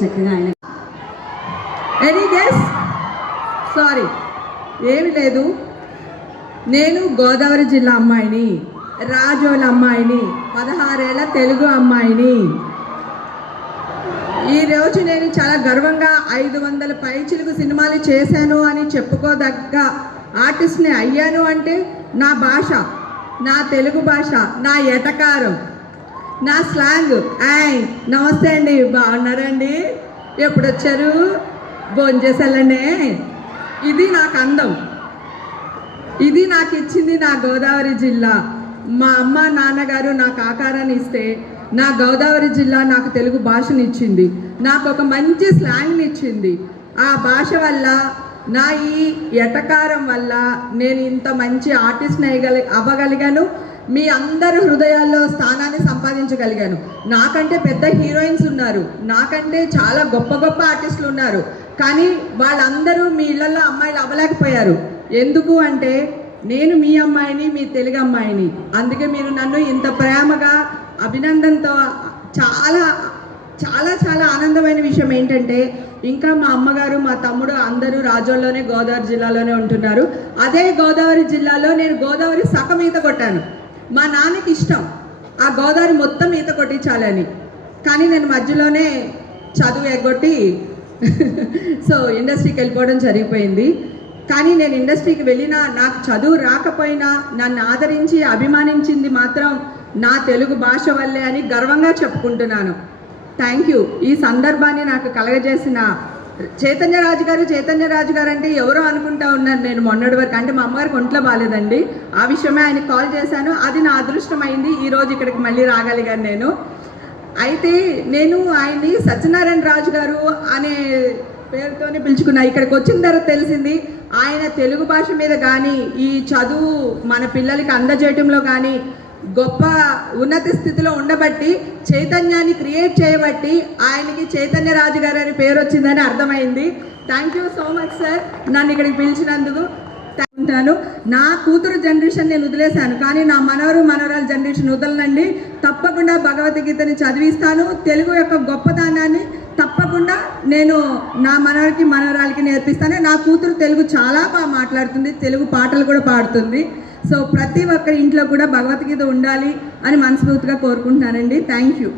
చక్కగా ఆయన any guess? Sorry, ఏమి లేదు. నేను గోదావరి జిల్లా అమ్మాయిని, రాజోల అమ్మాయిని, 16 ఏళ్ల తెలుగు అమ్మాయిని. ఈరోజు నేను చాలా గర్వంగా 500 పైచిలుకు సినిమాలు చేశాను అని చెప్పుకోదగ్గ ఆర్టిస్ట్ని అయ్యాను అంటే నా భాష, నా తెలుగు భాష, నా ఎటకారం, నా స్లాంగ్. నమస్తే అండి, బాగున్నారండి, ఎప్పుడు వచ్చారు, భోంచేసాలండి. ఇది నాకు అందం, ఇది నాకు ఇచ్చింది నా గోదావరి జిల్లా. మా అమ్మ నాన్నగారు నాకు ఆకారాన్ని ఇస్తే నా గోదావరి జిల్లా నాకు తెలుగు భాషను ఇచ్చింది, నాకు ఒక మంచి స్లాంగ్ని ఇచ్చింది. ఆ భాష వల్ల, నా ఈ ఎటకారం వల్ల నేను ఇంత మంచి ఆర్టిస్ట్ని అవ్వగలిగాను. మీ అందరి హృదయాల్లో స్థానాన్ని సంపాదించగలిగాను. నాకంటే పెద్ద హీరోయిన్స్ ఉన్నారు, నాకంటే చాలా గొప్ప గొప్ప ఆర్టిస్టులు ఉన్నారు, కానీ వాళ్ళందరూ మీ ఇళ్లలో అమ్మాయిలు అవ్వలేకపోయారు. ఎందుకు అంటే నేను మీ అమ్మాయిని, మీ తెలుగు అమ్మాయిని. అందుకే మీరు నన్ను ఇంత ప్రేమగా అభినందనతో చాలా చాలా చాలా ఆనందమైన విషయం ఏంటంటే, ఇంకా మా అమ్మగారు, మా తమ్ముడు అందరూ రాజోల్లోనే, గోదావరి జిల్లాలోనే ఉంటున్నారు. అదే గోదావరి జిల్లాలో నేను గోదావరి సగం ఈత కొట్టాను. మా నాన్నకి ఇష్టం ఆ గోదావరి మొత్తం ఈత కొట్టించాలని, కానీ నేను మధ్యలోనే చదువు ఎగ్గొట్టి సో ఇండస్ట్రీకి వెళ్ళిపోవడం జరిగిపోయింది. కానీ నేను ఇండస్ట్రీకి వెళ్ళినా, నాకు చదువు రాకపోయినా నన్ను ఆదరించి అభిమానించింది మాత్రం నా తెలుగు భాష వల్లే అని గర్వంగా చెప్పుకుంటున్నాను. Thank you. ఈ సందర్భాన్ని నాకు కలగజేసిన చైతన్యరాజు గారు అంటే ఎవరో అనుకుంటా ఉన్నాను నేను మొన్నటి వరకు. అంటే మా అమ్మగారికి ఒంట్లో బాగాలేదండి, ఆ విషయమే ఆయనకి కాల్ చేశాను. అది నా అదృష్టం అయింది, ఈరోజు ఇక్కడికి మళ్ళీ రాగలిగాను నేను. అయితే నేను ఆయన్ని సత్యనారాయణ రాజు గారు అనే పేరుతోనే పిలుచుకున్నా. ఇక్కడికి వచ్చిన తర్వాత తెలిసింది ఆయన తెలుగు భాష మీద కానీ, ఈ చదువు మన పిల్లలకి అందజేయటంలో కానీ గొప్ప ఉన్నత స్థితిలో ఉండబట్టి, చైతన్యాన్ని క్రియేట్ చేయబట్టి ఆయనకి చైతన్యరాజు గారు అని పేరు వచ్చిందని అర్థమైంది. Thank you so much sir, నన్ను ఇక్కడికి పిలిచినందుకు. ఉంటాను. నా కూతురు జనరేషన్ నేను వదిలేశాను, కానీ నా మనవరాల జనరేషన్ వదలనండి. తప్పకుండా భగవద్గీతని చదివిస్తాను. తెలుగు యొక్క గొప్పతనాన్ని తప్పకుండా నేను నా మనవరాలకి నేర్పిస్తాను. నా కూతురు తెలుగు చాలా బాగా మాట్లాడుతుంది, తెలుగు పాటలు కూడా పాడుతుంది. సో ప్రతి ఒక్కరి ఇంట్లో కూడా భగవద్గీత ఉండాలి అని మనస్ఫూర్తిగా కోరుకుంటున్నానండి. Thank you.